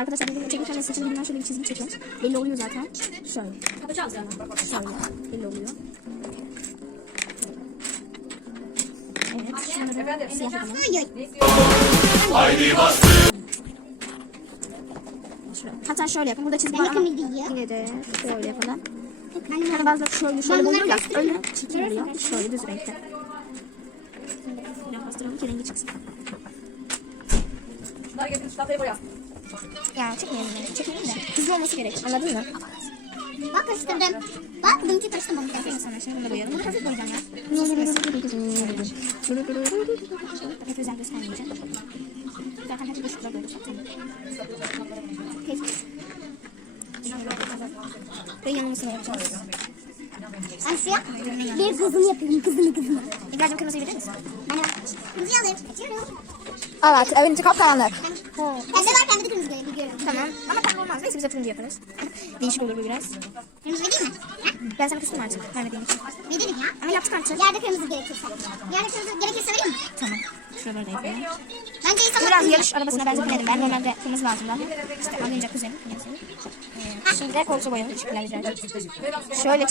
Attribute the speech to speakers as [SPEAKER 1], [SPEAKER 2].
[SPEAKER 1] Arkadaşlar benim çekirken ve saçını bilmem şöyle bir çizgi çekiyoruz. Belli oluyor zaten. Şöyle.
[SPEAKER 2] Yapacağız yani.
[SPEAKER 1] Şöyle. Belli oluyor. Evet. Şunları
[SPEAKER 2] Efendim,
[SPEAKER 1] siyah yapalım.
[SPEAKER 3] Hayır.
[SPEAKER 1] Şöyle. Hatta şöyle yapın. Burada çizgi var ama yine de şöyle yapalım. Yani bazıları şöyle şöyle oluyor ya. Öyle çirkin oluyor. Şöyle düz renkte. Biraz bastıralım ki rengi çıksın.
[SPEAKER 2] Şunları getirin, şu tahtaya boya.
[SPEAKER 1] Ya çekmeyelim yani. Çekelim de. Hızlı olması gerek. Anladın mı?
[SPEAKER 4] Bak karıştırdım. Bak bununki karıştırmadım.
[SPEAKER 1] Aferin sana. Şimdi bunu da boyayalım. Bunu hafif boyayacağım ya. Hafif özel göstermeyeceğim. Zaten hafif ışıkla böyle zaten. Ve yanılmasını yapacağız.
[SPEAKER 4] Ben şuraya bir kızını yapıyorum. Kızını kızını.
[SPEAKER 1] İbrahim kırmızıyı verir misin?
[SPEAKER 4] Ben de kırmızıyı alayım. Açıyorum.
[SPEAKER 1] Evet, evin içi kapkaranlık.
[SPEAKER 4] Pembe var pembe de kırmızı
[SPEAKER 1] biz de turuncu yaparız. Değişik olur bu biraz.
[SPEAKER 4] Kırmızı vereyim mi? Ha?
[SPEAKER 1] Ben sana küstüm artık. Vermediğim için.
[SPEAKER 4] Veririm ya.
[SPEAKER 1] Ama yaptık artık.
[SPEAKER 4] Yerde kırmızı gerekirse. Yerde kırmızı gerekirse vereyim mi?
[SPEAKER 1] Tamam. Şuraları da yapayım.
[SPEAKER 4] Bence insanlar
[SPEAKER 1] biraz yarış arabasına benzetmedim ben. Normalde kırmızı lazım daha. İşte alınca kuzenim. Ee, şimdi de koltuğu ederim. Şöyle